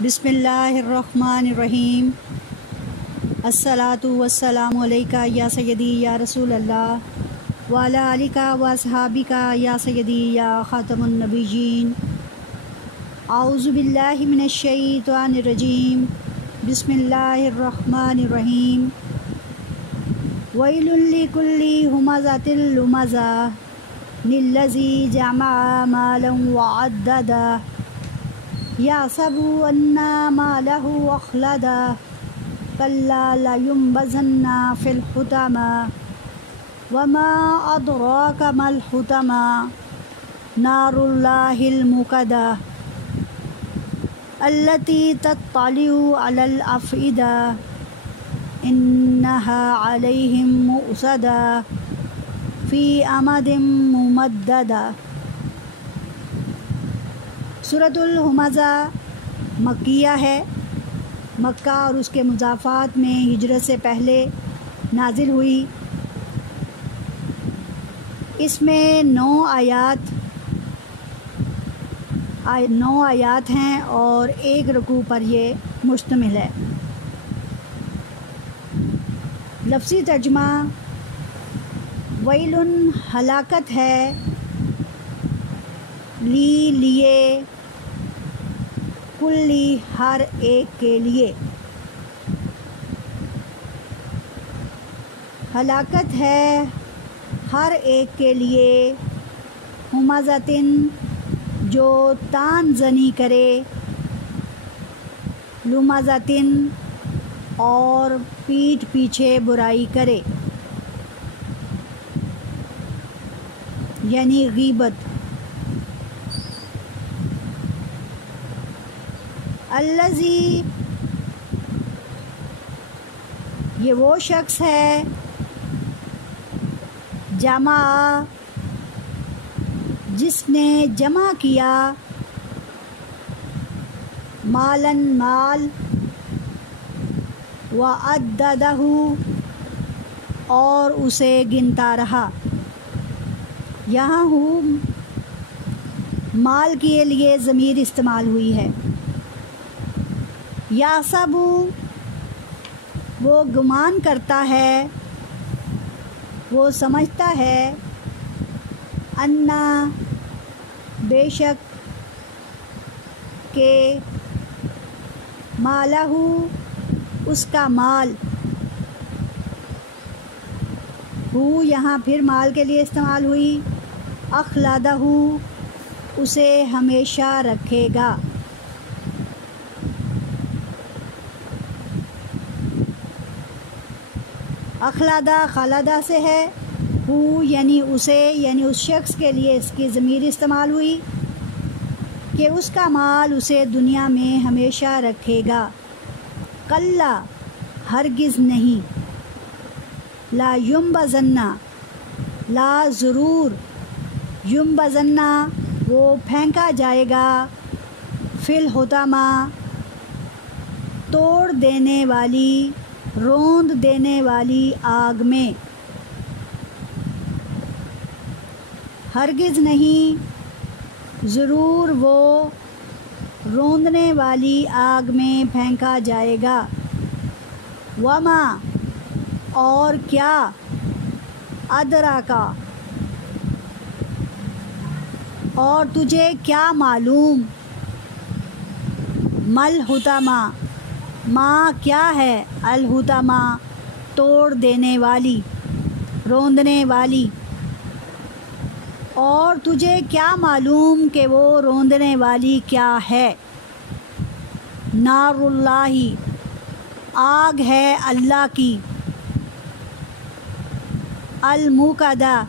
بسم اللہ الرحمن الرحیم۔ الصلاۃ والسلام علیکہ یا سیدی یا رسول اللہ وعلی آلک و اصحابک یا سیدی یا خاتم النبیین۔ اعوذ باللہ من الشیطان الرجیم، بسم اللہ الرحمن الرحیم۔ ویل لکل ہمزۃ لمزہ الذی جمع مالا وعددہ یحسب ان مالہ اخلدہ کلا لینبذن فی الحطمہ وما ادراک ما الحطمہ نار اللہ الموقدہ التی تطلع علی الافئدہ انہا علیہم مؤصدہ فی امد ممددہ۔ سورۃ الہمزہ مکیہ ہے۔ مکہ اور اس کے مضافات میں ہجرت سے پہلے نازل ہوئی۔ اس میں 9 آیات ہیں اور 1 رکوع پر یہ مشتمل ہے۔ لفظی ترجمہ ویل ہلاکت ہے، لیے کلی ہر ایک کے لیے، ہلاکت ہے ہر ایک کے لیے، ہمزۃ جو تان زنی کرے، لمزۃ اور پیٹھ پیچھے برائی کرے، یعنی غیبت۔ الذی یہ وہ شخص ہے، جمع جس نے جمع کیا، مالن مال، وعددہ اور اسے گنتا رہا۔ یہاں مال کے لیے ضمیر استعمال ہوئی ہے۔ یحسب وہ گمان کرتا ہے، وہ سمجھتا ہے، انا بے شک کہ مالہ اس کا مال، ہو یہاں پھر مال کے لیے استعمال ہوئی، اخلدہ اسے ہمیشہ رکھے گا۔ اخلدہ خالدہ سے ہے، ہو یعنی اسے، یعنی اس شخص کے لیے اس کی ضمیر استعمال ہوئی کہ اس کا مال اسے دنیا میں ہمیشہ رکھے گا۔ کلا ہرگز نہیں، لا ینبذن لا ضرور، ینبذن وہ پھینکا جائے گا، فی الحطمہ توڑ دینے والی، روند دینے والی آگ میں۔ ہرگز نہیں، ضرور وہ روندنے والی آگ میں پھینکا جائے گا۔ وما اور کیا، ادراکا اور تجھے کیا معلوم، مل حطمہ ماں کیا ہے، الحطمہ توڑ دینے والی، روندنے والی، اور تجھے کیا معلوم کہ وہ روندنے والی کیا ہے۔ نار اللہ آگ ہے اللہ کی، الموقدہ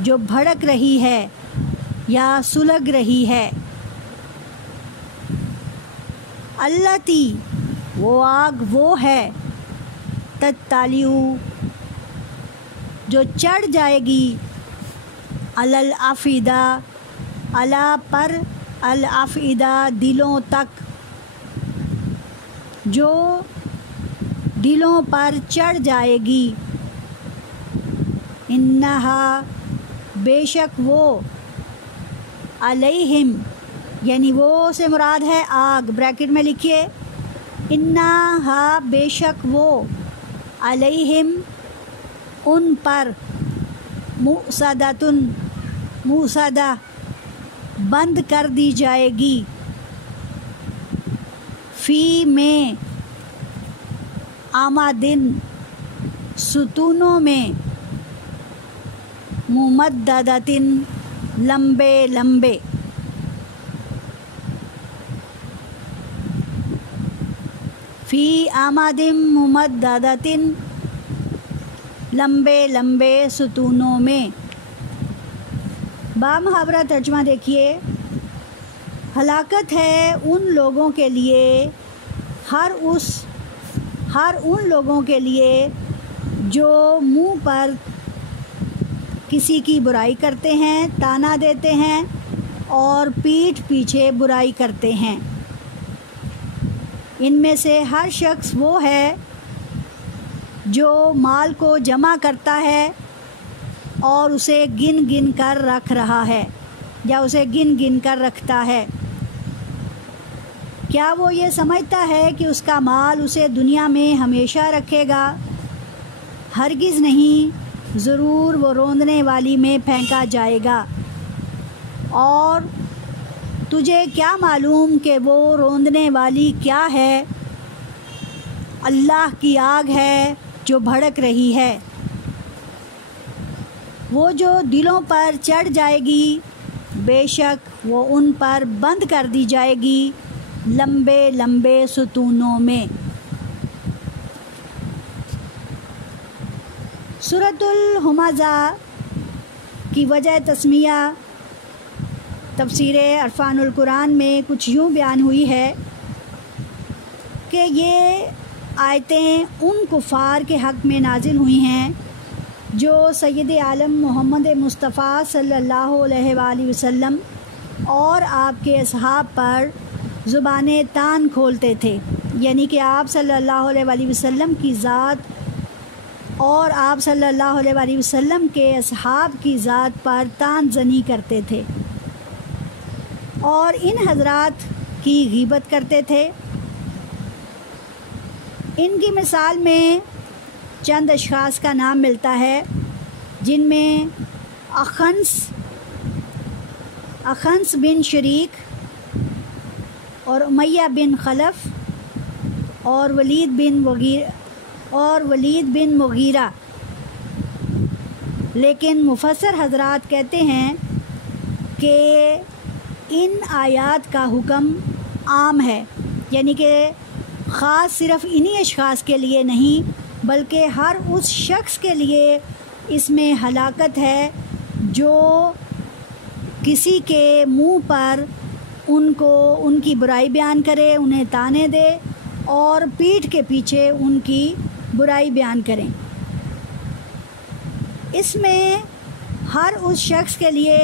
جو بھڑک رہی ہے یا سلگ رہی ہے، التی وہ آگ وہ ہے، تطلع جو چڑھ جائے گی، علی الافئدہ علی پر، الافئدہ دلوں تک، جو دلوں پر چڑھ جائے گی۔ انہا بے شک وہ، علیہم یعنی وہ سے مراد ہے آگ، بریکٹ میں لکھیے انا ہا بے شک وہ، علیہم ان پر، مؤصدۃ مؤصدہ بند کر دی جائے گی، فی میں آمادن ستونوں میں، ممددتن لمبے لمبے، فی آمادن ممددتن لمبے لمبے ستونوں میں۔ بامحاورہ ترجمہ دیکھیے، ہلاکت ہے ان لوگوں کے لیے، ہر ان لوگوں کے لیے جو منہ پر کسی کی برائی کرتے ہیں، طعنہ دیتے ہیں اور پیٹھ پیچھے برائی کرتے ہیں۔ ان میں سے ہر شخص وہ ہے جو مال کو جمع کرتا ہے اور اسے گن گن کر رکھ رہا ہے یا اسے گن گن کر رکھتا ہے۔ کیا وہ یہ سمجھتا ہے کہ اس کا مال اسے دنیا میں ہمیشہ رکھے گا؟ ہرگز نہیں، ضرور وہ روندنے والی میں پھینکا جائے گا۔ اور تجھے کیا معلوم کہ وہ روندنے والی کیا ہے؟ اللہ کی آگ ہے جو بھڑک رہی ہے، وہ جو دلوں پر چڑھ جائے گی، بے شک وہ ان پر بند کر دی جائے گی لمبے لمبے ستونوں میں۔ سورۃ الہمزہ کی وجہ تسمیہ تفسیر عرفان القرآن میں کچھ یوں بیان ہوئی ہے کہ یہ آیتیں ان کفار کے حق میں نازل ہوئی ہیں جو سید عالم محمد مصطفیٰ صلی اللہ علیہ وآلہ وسلم اور آپ کے اصحاب پر زبان طعن کھولتے تھے، یعنی کہ آپ صلی اللہ علیہ وآلہ وسلم کی ذات اور آپ صلی اللہ علیہ وآلہ وسلم کے اصحاب کی ذات پر طعن زنی کرتے تھے اور ان حضرات کی غیبت کرتے تھے۔ ان کی مثال میں چند اشخاص کا نام ملتا ہے، جن میں اخنس بن شریک اور امیہ بن خلف اور ولید بن مغیرہ۔ لیکن مفسر حضرات کہتے ہیں کہ ان آیات کا حکم عام ہے، یعنی کہ خاص صرف انہی اشخاص کے لیے نہیں بلکہ ہر اس شخص کے لیے اس میں ہلاکت ہے جو کسی کے منہ پر ان کی برائی بیان کرے، انہیں طعنے دے اور پیٹھ کے پیچھے ان کی برائی بیان کریں۔ اس میں ہر اس شخص کے لیے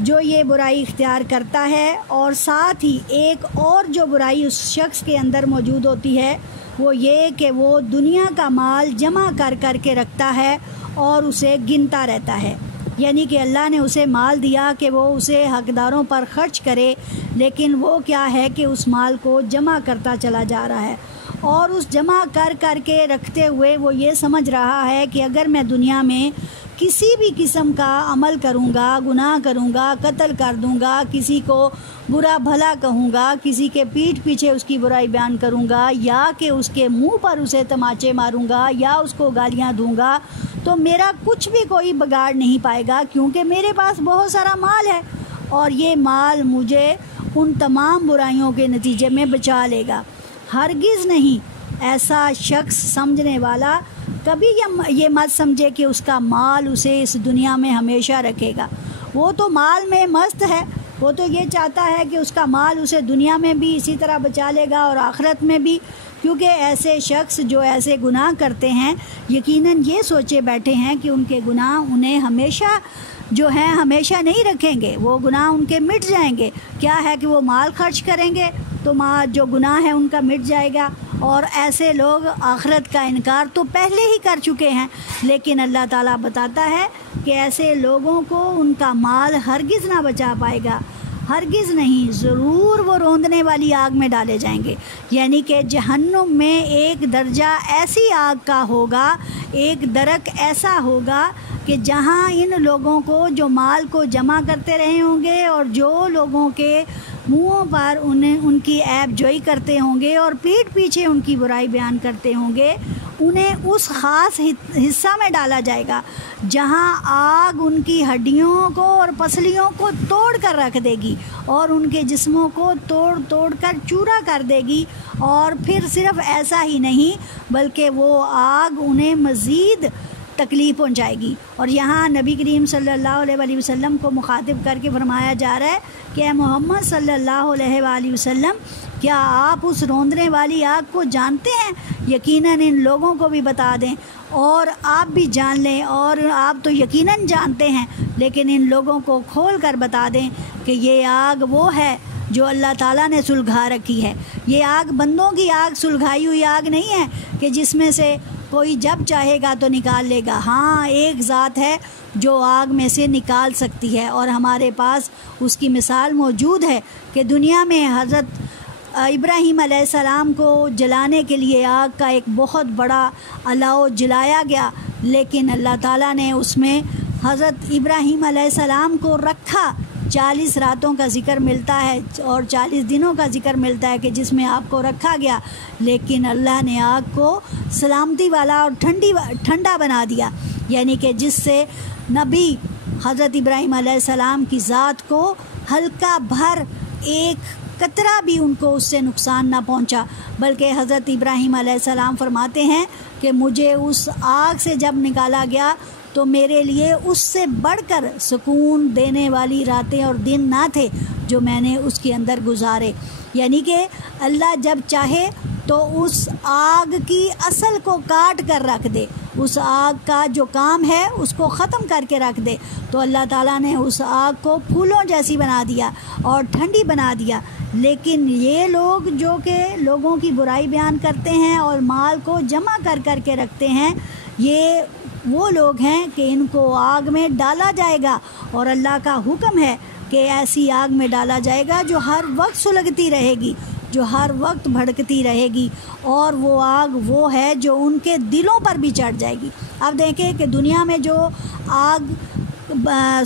جو یہ برائی اختیار کرتا ہے، اور ساتھ ہی ایک اور جو برائی اس شخص کے اندر موجود ہوتی ہے وہ یہ کہ وہ دنیا کا مال جمع کر کر کے رکھتا ہے اور اسے گنتا رہتا ہے، یعنی کہ اللہ نے اسے مال دیا کہ وہ اسے حقداروں پر خرچ کرے، لیکن وہ کیا ہے کہ اس مال کو جمع کرتا چلا جا رہا ہے اور اس جمع کر کر کے رکھتے ہوئے وہ یہ سمجھ رہا ہے کہ اگر میں دنیا میں کسی بھی قسم کا عمل کروں گا، گناہ کروں گا، قتل کر دوں گا، کسی کو برا بھلا کہوں گا، کسی کے پیٹھ پیچھے اس کی برائی بیان کروں گا، یا کہ اس کے منہ پر اسے تماچے ماروں گا یا اس کو گالیاں دوں گا، تو میرا کچھ بھی کوئی بگاڑ نہیں پائے گا، کیونکہ میرے پاس بہت سارا مال ہے اور یہ مال مجھے ان تمام برائیوں کے نتیجے میں بچا لے گا۔ ہرگز نہیں، ایسا شخص سمجھنے والا کبھی یہ مت سمجھے کہ اس کا مال اسے اس دنیا میں ہمیشہ رکھے گا۔ وہ تو مال میں مست ہے، وہ تو یہ چاہتا ہے کہ اس کا مال اسے دنیا میں بھی اسی طرح بچا لے گا اور آخرت میں بھی، کیونکہ ایسے شخص جو ایسے گناہ کرتے ہیں یقیناً یہ سوچے بیٹھے ہیں کہ ان کے گناہ انہیں ہمیشہ جو ہیں ہمیشہ نہیں رکھیں گے، وہ گناہ ان کے مٹ جائیں گے۔ کیا ہے کہ وہ مال خرچ کریں گے تو جو گناہ ہے ان کا مٹ جائے گا، اور ایسے لوگ آخرت کا انکار تو پہلے ہی کر چکے ہیں۔ لیکن اللہ تعالیٰ بتاتا ہے کہ ایسے لوگوں کو ان کا مال ہرگز نہ بچا پائے گا۔ ہرگز نہیں، ضرور وہ روندنے والی آگ میں ڈالے جائیں گے۔ یعنی کہ جہنم میں ایک درجہ ایسی آگ کا ہوگا، ایک درک ایسا ہوگا کہ جہاں ان لوگوں کو جو مال کو جمع کرتے رہے ہوں گے اور جو لوگوں کے منہوں پر ان کی عیب جوئی کرتے ہوں گے اور پیٹھ پیچھے ان کی برائی بیان کرتے ہوں گے، انہیں اس خاص حصہ میں ڈالا جائے گا جہاں آگ ان کی ہڈیوں کو اور پسلیوں کو توڑ کر رکھ دے گی اور ان کے جسموں کو توڑ کر چورا کر دے گی۔ اور پھر صرف ایسا ہی نہیں بلکہ وہ آگ انہیں مزید تکلیف پہنچائے گی۔ اور یہاں نبی کریم صلی اللہ علیہ وآلہ وسلم کو مخاطب کر کے فرمایا جا رہا ہے کہ اے محمد صلی اللہ علیہ وآلہ وسلم، کیا آپ اس روندنے والی آگ کو جانتے ہیں؟ یقیناً ان لوگوں کو بھی بتا دیں اور آپ بھی جان لیں، اور آپ تو یقیناً جانتے ہیں لیکن ان لوگوں کو کھول کر بتا دیں کہ یہ آگ وہ ہے جو اللہ تعالیٰ نے سلگھا رکھی ہے۔ یہ آگ بندوں کی آگ، سلگھائی ہوئی آگ نہیں ہے کہ جس میں سے کوئی جب چاہے گا تو نکال لے گا۔ ہاں، ایک ذات ہے جو آگ میں سے نکال سکتی ہے، اور ہمارے پاس اس کی مثال موجود ہے کہ دنیا میں حضرت ابراہیم علیہ السلام کو جلانے کے لیے آگ کا ایک بہت بڑا الاؤ جلایا گیا، لیکن اللہ تعالیٰ نے اس میں حضرت ابراہیم علیہ السلام کو رکھا۔ 40 راتوں کا ذکر ملتا ہے اور 40 دنوں کا ذکر ملتا ہے کہ جس میں آپ کو رکھا گیا، لیکن اللہ نے آگ کو سلامتی والا اور ٹھنڈا بنا دیا، یعنی کہ جس سے نبی حضرت ابراہیم علیہ السلام کی ذات کو ہلکا بھر ایک قطرہ بھی ان کو اس سے نقصان نہ پہنچا، بلکہ حضرت ابراہیم علیہ السلام فرماتے ہیں کہ مجھے اس آگ سے جب نکالا گیا تو میرے لیے اس سے بڑھ کر سکون دینے والی راتیں اور دن نہ تھے جو میں نے اس کے اندر گزارے۔ یعنی کہ اللہ جب چاہے تو اس آگ کی اصل کو کاٹ کر رکھ دے، اس آگ کا جو کام ہے اس کو ختم کر کے رکھ دے، تو اللہ تعالیٰ نے اس آگ کو پھولوں جیسی بنا دیا اور ٹھنڈی بنا دیا۔ لیکن یہ لوگ جو کہ لوگوں کی برائی بیان کرتے ہیں اور مال کو جمع کر کے رکھتے ہیں، یہ وہ لوگ ہیں کہ ان کو آگ میں ڈالا جائے گا، اور اللہ کا حکم ہے کہ ایسی آگ میں ڈالا جائے گا جو ہر وقت سلگتی رہے گی، جو ہر وقت بھڑکتی رہے گی، اور وہ آگ وہ ہے جو ان کے دلوں پر بھی چڑھ جائے گی۔ اب دیکھیں کہ دنیا میں جو آگ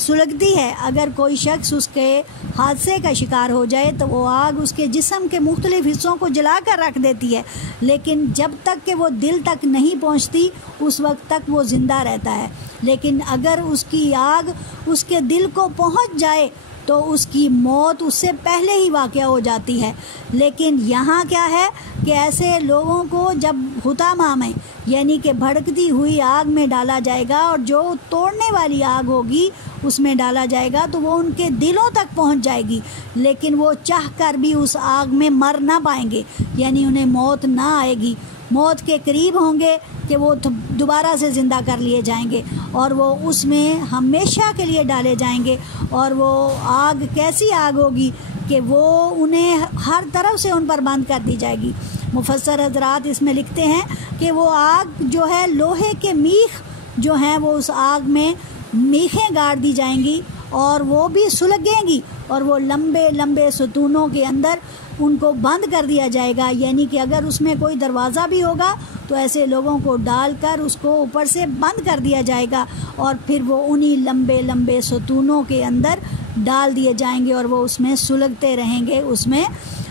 سلگتی ہے، اگر کوئی شخص اس کے حادثے کا شکار ہو جائے تو وہ آگ اس کے جسم کے مختلف حصوں کو جلا کر رکھ دیتی ہے، لیکن جب تک کہ وہ دل تک نہیں پہنچتی اس وقت تک وہ زندہ رہتا ہے۔ لیکن اگر اس کی آگ اس کے دل کو پہنچ جائے تو اس کی موت اس سے پہلے ہی واقع ہو جاتی ہے۔ لیکن یہاں کیا ہے کہ ایسے لوگوں کو جب حطامہ میں یعنی کہ بھڑکتی ہوئی آگ میں ڈالا جائے گا اور جو توڑنے والی آگ ہوگی اس میں ڈالا جائے گا تو وہ ان کے دلوں تک پہنچ جائے گی، لیکن وہ چاہ کر بھی اس آگ میں مر نہ پائیں گے، یعنی انہیں موت نہ آئے گی۔ موت کے قریب ہوں گے کہ وہ دوبارہ سے زندہ کر لیے جائیں گے اور وہ اس میں ہمیشہ کے لیے ڈالے جائیں گے۔ اور وہ آگ کیسی آگ ہوگی کہ وہ انہیں ہر طرف سے ان پر بند کر دی جائے گی۔ مفسر حضرات اس میں لکھتے ہیں کہ وہ آگ جو ہے لوہے کے میخ جو ہیں وہ اس آگ میں میخیں گاڑ دی جائیں گی اور وہ بھی سلگیں گی، اور وہ لمبے لمبے ستونوں کے اندر ان کو بند کر دیا جائے گا، یعنی کہ اگر اس میں کوئی دروازہ بھی ہوگا تو ایسے لوگوں کو ڈال کر اس کو اوپر سے بند کر دیا جائے گا، اور پھر وہ انہی لمبے لمبے ستونوں کے اندر ڈال دیے جائیں گے اور وہ اس میں سلگتے رہیں گے، اس میں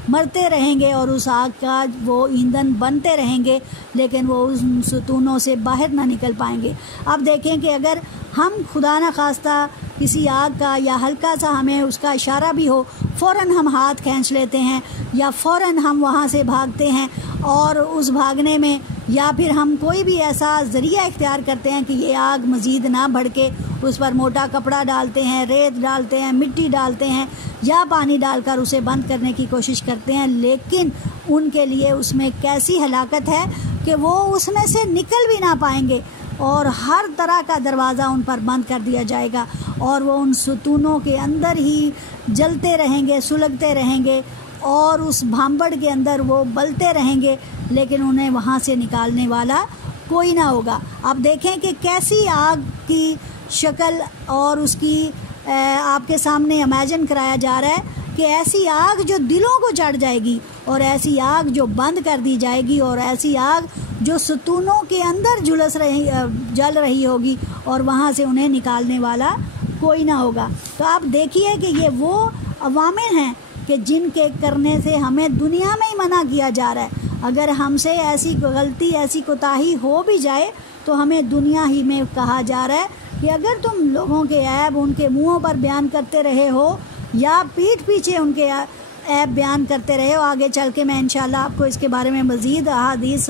مرتے رہیں گے اور اس آگ کا وہ ایندھن بنتے رہیں گے، لیکن وہ ان ستونوں سے باہر نہ نکل پائیں گے۔ اب دیکھیں کہ اگر ہم خدا نہ خواستہ کسی آگ کا یا ہلکا سا ہمیں اس کا اشارہ بھی ہو، فوراً ہم ہاتھ کھینچ لیتے ہیں یا فوراً ہم وہاں سے بھاگتے ہیں، اور اس بھاگنے میں یا پھر ہم کوئی بھی ایسا ذریعہ اختیار کرتے ہیں کہ یہ آگ مزید نہ بھڑکے، اس پر موٹا کپڑا ڈالتے ہیں، ریت ڈالتے ہیں، مٹی ڈالتے ہیں یا پانی ڈال کر اسے بند کرنے کی کوشش کرتے ہیں، لیکن ان کے لیے اس میں کیسی ہلاکت ہے کہ وہ اس میں سے نکل بھی نہ پائیں گے، اور ہر طرح کا دروازہ ان پر بند کر دیا جائے گا، اور وہ ان ستونوں کے اندر ہی جلتے رہیں گے، سلگتے رہیں گے، اور اس بھانبڑ کے اندر وہ بلتے رہیں گے، لیکن انہیں وہاں سے نکالنے والا کوئی نہ ہوگا۔ اب دیکھیں کہ کیسی آگ کی شکل اور اس کی آپ کے سامنے امیجن کرایا جا رہا ہے کہ ایسی آگ جو دلوں کو چڑھ جائے گی، اور ایسی آگ جو بند کر دی جائے گی، اور ایسی آگ جو ستونوں کے اندر جل رہی ہوگی، اور وہاں سے انہیں نکالنے والا کوئی نہ ہوگا۔ تو آپ دیکھیے کہ یہ وہ عوامل ہیں کہ جن کے کرنے سے ہمیں دنیا میں ہی منع کیا جا رہا ہے۔ اگر ہم سے ایسی غلطی، ایسی کوتاہی ہو بھی جائے تو ہمیں دنیا ہی میں کہا جا رہا ہے کہ اگر تم لوگوں کے عیب ان کے منہوں پر بیان کرتے رہے ہو یا پیٹھ پیچھے ان کے عیب بیان کرتے رہے ہو، آگے چل کے میں انشاءاللہ آپ کو اس کے بارے میں مزید احادیث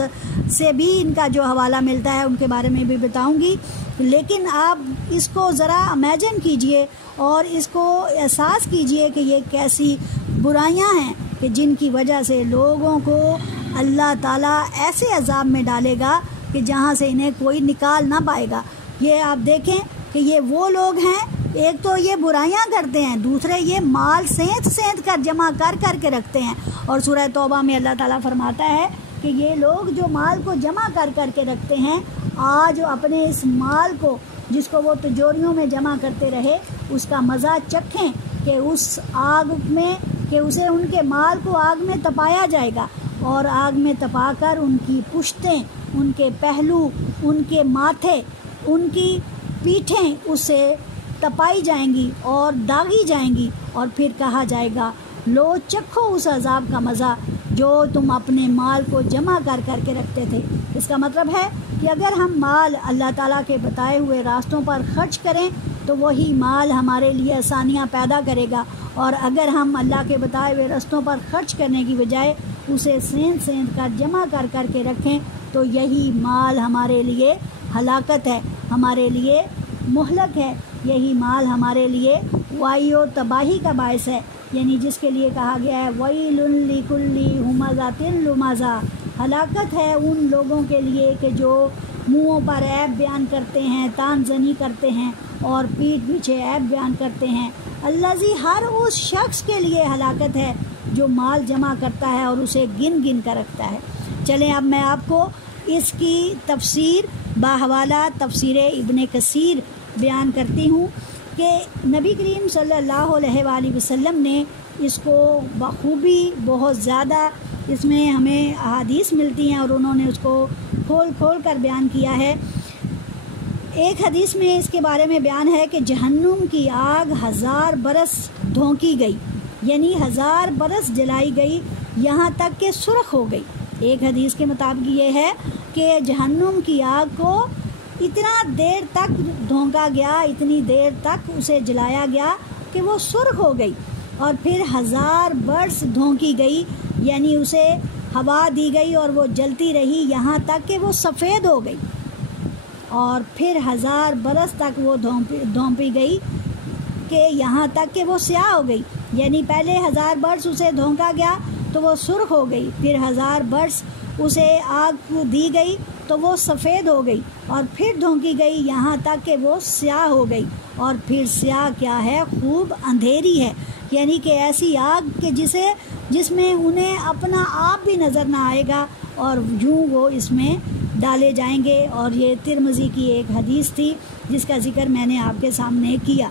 سے بھی ان کا جو حوالہ ملتا ہے ان کے بارے میں بھی بتاؤں گی، لیکن آپ اس کو ذرا امیجن کیجئے اور اس کو احساس کیجئے کہ یہ کیسی برائیاں ہیں کہ جن کی وجہ سے لوگوں کو اللہ تعالیٰ ایسے عذاب میں ڈالے گا کہ جہاں سے انہیں کوئی نکال نہ پائے گا۔ یہ آپ دیکھیں کہ یہ وہ لوگ ہیں، ایک تو یہ برائیاں کرتے ہیں، دوسرے یہ مال سینت کر جمع کر کے رکھتے ہیں، اور سورہ توبہ میں اللہ تعالیٰ فرماتا ہے کہ یہ لوگ جو مال کو جمع کر کے رکھتے ہیں، آج اپنے اس مال کو جس کو وہ تجوریوں میں جمع کرتے رہے اس کا مزہ چکھیں کہ اس آگ میں کہ اسے ان کے مال کو آگ میں تپایا جائے گا، اور آگ میں تپا کر ان کی پشتیں، ان کے پہلو، ان کے ماتھے، ان کی پیٹھیں اس سے تپائی جائیں گی اور داغی جائیں گی، اور پھر کہا جائے گا لو چکھو اس عذاب کا مزہ جو تم اپنے مال کو جمع کر کے رکھتے تھے۔ اس کا مطلب ہے کہ اگر ہم مال اللہ تعالیٰ کے بتائے ہوئے راستوں پر خرچ کریں تو وہی مال ہمارے لیے آسانیاں پیدا کرے گا، اور اگر ہم اللہ کے بتائے ہوئے راستوں پر خرچ کرنے کی بجائے اسے سینت کر جمع کر کے رکھیں تو یہی مال ہمارے لیے ہلاکت ہے، ہمارے لیے مہلک ہے، یہی مال ہمارے لیے وائی و تباہی کا باعث ہے، یعنی جس کے لیے کہا گیا ہے وَيْلٌ لِكُلِّ ہُمَزَةٍ لُمَزَةٍ، ہلاکت ہے ان لوگوں کے لیے کہ جو منہوں پر عیب بیان کرتے ہیں، تان زنی کرتے ہیں اور پیٹھ پیچھے عیب بیان کرتے ہیں۔ الذی، ہر اس شخص کے لیے ہلاکت ہے جو مال جمع کرتا ہے اور اسے گن کر رکھتا ہے۔ چلیں اب میں آپ کو اس کی تفسیر باحوالہ تفسیر ابن کثیر بیان کرتی ہوں کہ نبی کریم صلی اللہ علیہ وآلہ وسلم نے اس کو بخوبی بہت زیادہ اس میں ہمیں احادیث ملتی ہیں اور انہوں نے اس کو کھول کر بیان کیا ہے۔ ایک حدیث میں اس کے بارے میں بیان ہے کہ جہنم کی آگ 1000 برس دھونکی گئی، یعنی 1000 برس جلائی گئی یہاں تک کہ سرخ ہو گئی۔ ایک حدیث کے مطابق یہ ہے کہ جہنم کی آگ کو اتنا دیر تک دھونکا گیا، اتنی دیر تک اسے جلایا گیا کہ وہ سرخ ہو گئی، اور پھر 1000 برس دھونکی گئی، یعنی اسے ہوا دی گئی اور وہ جلتی رہی یہاں تک کہ وہ سفید ہو گئی، اور پھر 1000 برس تک وہ دھونپی گئی کہ یہاں تک کہ وہ سیاہ ہو گئی، یعنی پہلے 1000 برس اسے دھونکا گیا تو وہ سرخ ہو گئی، پھر 1000 برس اسے آگ کو دی گئی تو وہ سفید ہو گئی، اور پھر دھونکی گئی یہاں تک کہ وہ سیاہ ہو گئی، اور پھر سیاہ کیا ہے؟ خوب اندھیری ہے، یعنی کہ ایسی آگ کہ جس میں انہیں اپنا آپ بھی نظر نہ آئے گا، اور یوں وہ اس میں ڈالے جائیں گے۔ اور یہ ترمذی کی ایک حدیث تھی جس کا ذکر میں نے آپ کے سامنے کیا۔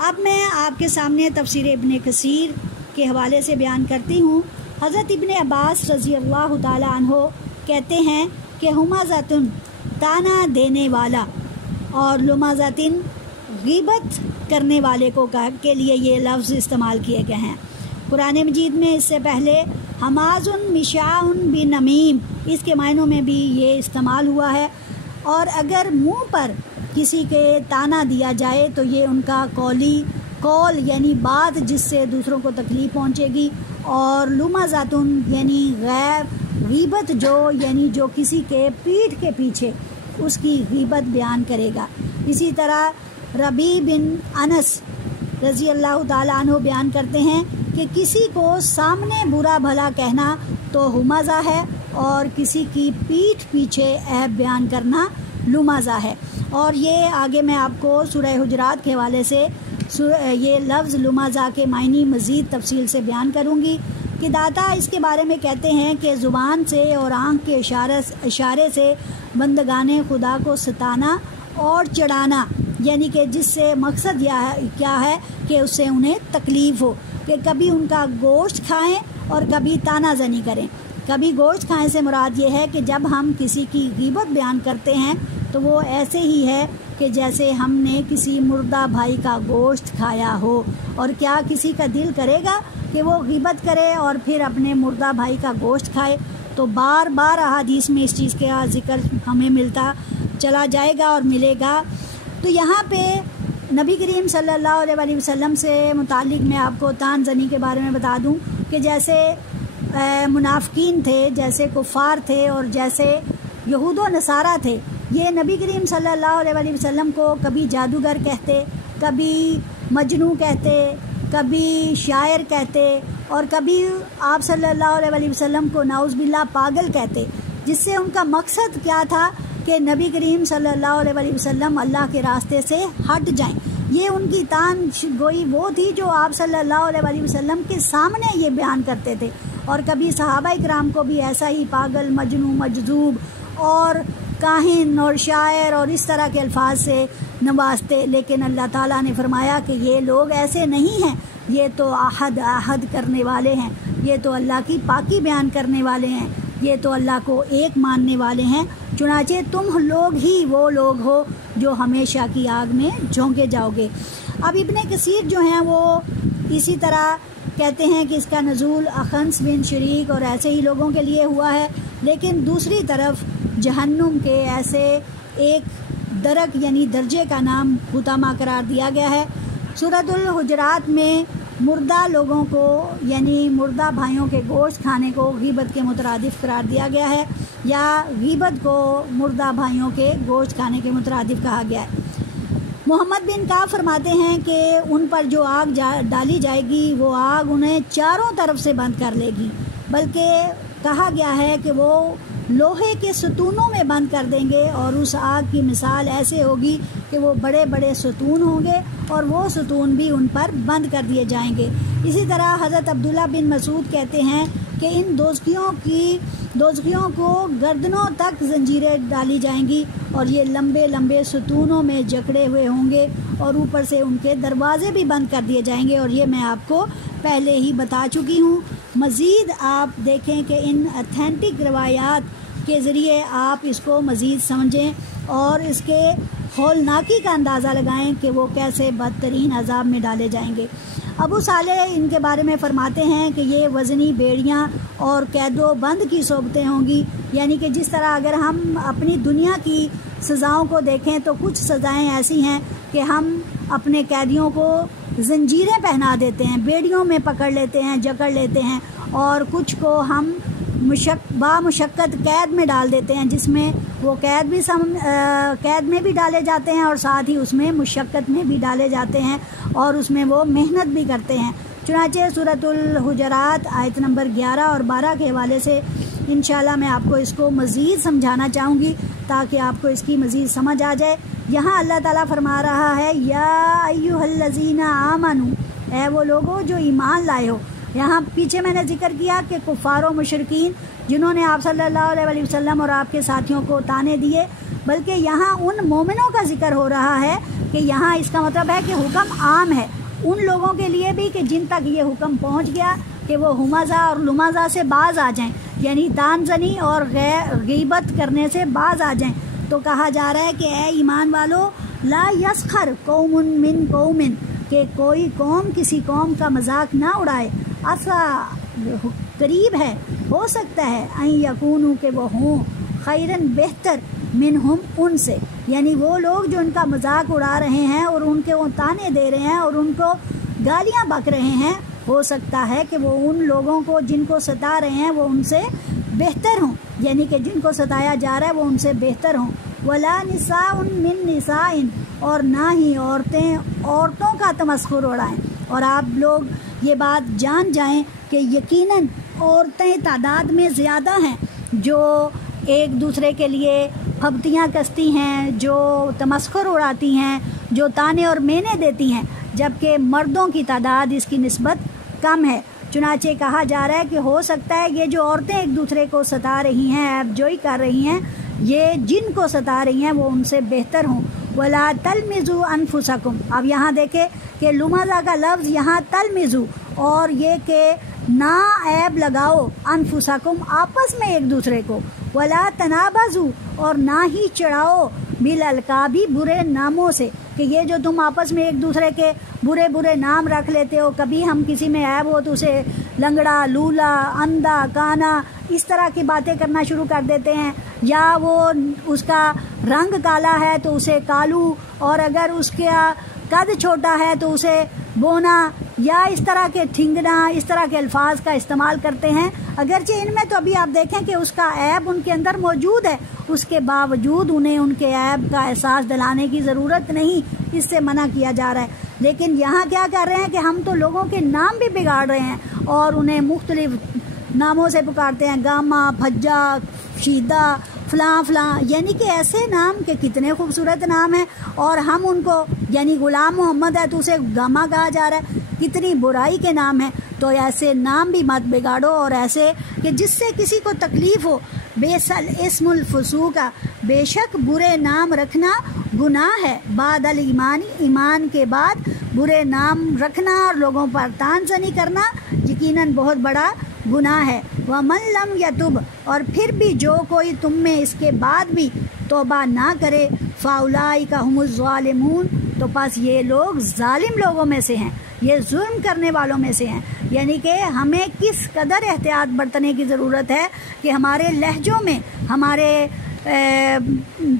اب میں آپ کے سامنے تفسیر ابن کثیر کے حوالے سے بیان کرتی ہوں۔ حضرت ابن عباس رضی اللہ تعالی عنہ کہتے ہیں کہ ہمازۃن، تانا دینے والا، اور لمازۃن، غیبت کرنے والے کے لیے یہ لفظ استعمال کیے گئے ہیں۔ قرآن مجید میں اس سے پہلے حمازن مشاءن بنمیم، اس کے معنوں میں بھی یہ استعمال ہوا ہے، اور اگر منہ پر کسی کے تانا دیا جائے تو یہ ان کا قول یعنی بات جس سے دوسروں کو تکلیف پہنچے گی، اور لمازاتن یعنی غیبت یعنی جو کسی کے پیٹھ کے پیچھے اس کی غیبت بیان کرے گا۔ اسی طرح ربی بن انس رضی اللہ تعالیٰ عنہ بیان کرتے ہیں کہ کسی کو سامنے برا بھلا کہنا تو ہمازہ ہے، اور کسی کی پیٹھ پیچھے عیب بیان کرنا لمازہ ہے۔ اور یہ آگے میں آپ کو سورہ حجرات کے حوالے سے یہ لفظ لمازہ کے معنی مزید تفصیل سے بیان کروں گی کہ داتا اس کے بارے میں کہتے ہیں کہ زبان سے اور آنکھ کے اشارے سے بندگان خدا کو ستانا اور چڑھانا، یعنی کہ جس سے مقصد کیا ہے کہ اس سے انہیں تکلیف ہو، کہ کبھی ان کا گوشت کھائیں اور کبھی تانا زنی کریں۔ کبھی گوشت کھائیں سے مراد یہ ہے کہ جب ہم کسی کی غیبت بیان کرتے ہیں تو وہ ایسے ہی ہے کہ جیسے ہم نے کسی مردہ بھائی کا گوشت کھایا ہو۔ اور کیا کسی کا دل کرے گا کہ وہ غیبت کرے اور پھر اپنے مردہ بھائی کا گوشت کھائے؟ تو بار بار احادیث میں اس چیز کا ذکر ہمیں ملتا چلا جائے گا اور ملے گا۔ تو یہاں پہ نبی کریم صلی اللہ علیہ وسلم سے متعلق میں آپ کو تان زنی کے بارے میں بتا دوں کہ جیسے منافقین تھے، جیسے کفار تھے اور جیسے یہود و نصارہ تھے، یہ نبی کریم صلی اللہ علیہ وسلم کو کبھی جادوگر کہتے، کبھی مجنوں کہتے، کبھی شاعر کہتے، اور کبھی آپ صلی اللہ علیہ وسلم کو نعوذ باللہ پاگل کہتے، جس سے ان کا مقصد کیا تھا کہ نبی کریم صلی اللہ علیہ وسلم اللہ کے راستے سے ہٹ جائیں۔ یہ ان کی تان گوئی وہ تھی جو آپ صلی اللہ علیہ وسلم کے سامنے یہ بیان کرتے تھے، اور کبھی صحابہ اکرام کو بھی ایسا ہی پاگل، مجنوں، مجذوب اور کاہن اور شاعر اور اس طرح کے الفاظ سے نوازتے۔ لیکن اللہ تعالیٰ نے فرمایا کہ یہ لوگ ایسے نہیں ہیں، یہ تو عہد کرنے والے ہیں، یہ تو اللہ کی پاکی بیان کرنے والے ہیں، یہ تو اللہ کو ایک ماننے والے ہیں، چنانچہ تم لوگ ہی وہ لوگ ہو جو ہمیشہ کی آگ میں جھونکے جاؤ گے۔ اب ابن کثیر جو ہیں وہ اسی طرح کہتے ہیں کہ اس کا نزول اخنس بن شریک اور ایسے ہی لوگوں کے لیے ہوا ہے، لیکن دوسری طرف جہنم کے ایسے ایک درک یعنی درجے کا نام حطامہ قرار دیا گیا ہے۔ سورۃ الحجرات میں مردہ لوگوں کو یعنی مردہ بھائیوں کے گوشت کھانے کو غیبت کے مترادف قرار دیا گیا ہے، یا غیبت کو مردہ بھائیوں کے گوشت کھانے کے مترادف کہا گیا ہے۔ محمد بن کعب فرماتے ہیں کہ ان پر جو آگ ڈالی جائے گی وہ آگ انہیں چاروں طرف سے بند کر لے گی، بلکہ کہا گیا ہے کہ وہ لوہے کے ستونوں میں بند کر دیں گے، اور اس آگ کی مثال ایسے ہوگی کہ وہ بڑے بڑے ستون ہوں گے اور وہ ستون بھی ان پر بند کر دیے جائیں گے۔ اسی طرح حضرت عبداللہ بن مسعود کہتے ہیں کہ ان دوزخیوں کو گردنوں تک زنجیریں ڈالی جائیں گی، اور یہ لمبے لمبے ستونوں میں جکڑے ہوئے ہوں گے، اور اوپر سے ان کے دروازے بھی بند کر دیے جائیں گے، اور یہ میں آپ کو پہلے ہی بتا چکی ہوں۔ مزید آپ دیکھیں کہ ان اتھینٹک روایات کے ذریعے آپ اس کو مزید سمجھیں اور اس کے ہولناکی کا اندازہ لگائیں کہ وہ کیسے بدترین عذاب میں ڈالے جائیں گے۔ ابو صالح ان کے بارے میں فرماتے ہیں کہ یہ وزنی بیڑیاں اور قید و بند کی صحبتیں ہوں گی، یعنی کہ جس طرح اگر ہم اپنی دنیا کی سزاؤں کو دیکھیں تو کچھ سزائیں ایسی ہیں کہ ہم اپنے قیدیوں کو زنجیریں پہنا دیتے ہیں، بیڑیوں میں پکڑ لیتے ہیں، جکڑ لیتے ہیں، اور کچھ کو ہم بامشقت قید میں ڈال دیتے ہیں، جس میں وہ قید میں بھی ڈالے جاتے ہیں اور ساتھ ہی اس میں مشقت میں بھی ڈالے جاتے ہیں اور اس میں وہ محنت بھی کرتے ہیں۔ چنانچہ سورۃ الحجرات آیت نمبر 11 اور 12 کے حوالے سے انشاءاللہ میں آپ کو اس کو مزید سمجھانا چاہوں گی تاکہ آپ کو اس کی مزید سمجھ آ جائے۔ یہاں اللہ تعالیٰ فرما رہا ہے یا ایھا الذین آمنوا، اے وہ لوگوں جو ایمان لائے ہو۔ یہاں پیچھے میں نے ذکر کیا کہ کفار و مشرکین جنہوں نے آپ صلی اللہ علیہ وسلم اور آپ کے ساتھیوں کو تانے دیے، بلکہ یہاں ان مومنوں کا ذکر ہو رہا ہے کہ یہاں اس کا مطلب ہے کہ حکم عام ہے ان لوگوں کے لیے بھی کہ جن تک یہ حکم پہنچ گیا کہ وہ ہمزہ اور لمزہ سے باز آ جائیں، یعنی تان زنی اور غیبت کرنے سے باز آ جائیں۔ تو کہا جا رہا ہے کہ اے ایمان والو لا یسخر قوم من قوم، کہ کوئی قوم کسی قوم کا مذاق نہ اڑائے، ایسا قریب ہے، ہو سکتا ہے ان یکونوا کہ وہ ہوں خیرن بہتر منہم ان سے، یعنی وہ لوگ جو ان کا مذاق اڑا رہے ہیں اور ان کے وہ تانے دے رہے ہیں اور ان کو گالیاں بک رہے ہیں، ہو سکتا ہے کہ وہ ان لوگوں کو جن کو ستا رہے ہیں وہ ان سے بہتر ہوں، یعنی کہ جن کو ستایا جا رہا ہے وہ ان سے بہتر ہوں۔ ولا نساء من نساء، اور نہ ہی عورتوں کا تمسخر اڑائیں۔ اور آپ لوگ یہ بات جان جائیں کہ یقیناً عورتیں تعداد میں زیادہ ہیں جو ایک دوسرے کے لیے پھبتیاں کستی ہیں، جو تمسخر اڑاتی ہیں، جو تانے اور مینے دیتی ہیں، جبکہ مردوں کی تعداد اس کی نسبت کم ہے۔ چنانچہ کہا جا رہا ہے کہ ہو سکتا ہے یہ جو عورتیں ایک دوسرے کو ستا رہی ہیں، عیب جوئی کر رہی ہیں، یہ جن کو ستا رہی ہیں وہ ان سے بہتر ہوں۔ وَلَا تَلْمِزُوا أَنفُسَكُمْ، اب یہاں دیکھیں کہ لمزہ کا لفظ یہاں تلمزو اور یہ کہ نہ عیب لگاؤ انفسکم آپس میں ایک دوسرے کو، ولا تنابزوا اور نہ ہی چڑھاؤ بالالقابی برے ناموں سے، کہ یہ جو تم آپس میں ایک دوسرے کے برے برے نام رکھ لیتے ہو، کبھی ہم کسی میں عیب ہو تو اسے لنگڑا، لولا، اندھا، کانا، اس طرح کی باتیں کرنا شروع کر دیتے ہیں، یا وہ اس کا رنگ کالا ہے تو اسے کالو، اور اگر اس کا قد چھوٹا ہے تو اسے بونا، یا اس طرح کے ٹھنگنا، اس طرح کے الفاظ کا استعمال کرتے ہیں، اگرچہ ان میں تو ابھی آپ دیکھیں کہ اس کا عیب ان کے اندر موجود ہے، اس کے باوجود انہیں ان کے عیب کا احساس دلانے کی ضرورت نہیں، اس سے منع کیا جا رہا ہے۔ لیکن یہاں کیا کر رہے ہیں کہ ہم تو لوگوں کے نام بھی بگاڑ رہے ہیں اور انہیں مختلف ناموں سے پکارتے ہیں، گاما، بھجا، شیدہ، فلاں فلاں، یعنی کہ ایسے نام کہ کتنے خوبصورت نام ہیں، اور ہم ان کو، یعنی غلام محمد ہے تو اسے گاما کہا جا رہا ہے، کتنی برائی کے نام ہیں۔ تو ایسے نام بھی مت بگاڑو، اور ایسے کہ جس سے کسی کو تکلیف ہو۔ بیسل اسم الفسوق، بے شک برے نام رکھنا گناہ ہے، بعد الایمان، ایمان کے بعد برے نام رکھنا اور لوگوں پر طعن زنی کرنا یقیناً بہت بڑا گناہ ہے۔ وَمَن لَّمْ يَتُبْ اور پھر بھی جو کوئی تم میں اس کے بعد بھی توبہ نہ کرے، فَأُولَٰئِکَ هُمُ الظَّالِمُونَ تو پس یہ لوگ ظالم لوگوں میں سے ہیں، یہ ظلم کرنے والوں میں سے ہیں۔ یعنی کہ ہمیں کس قدر احتیاط برتنے کی ضرورت ہے کہ ہمارے لہجوں میں، ہمارے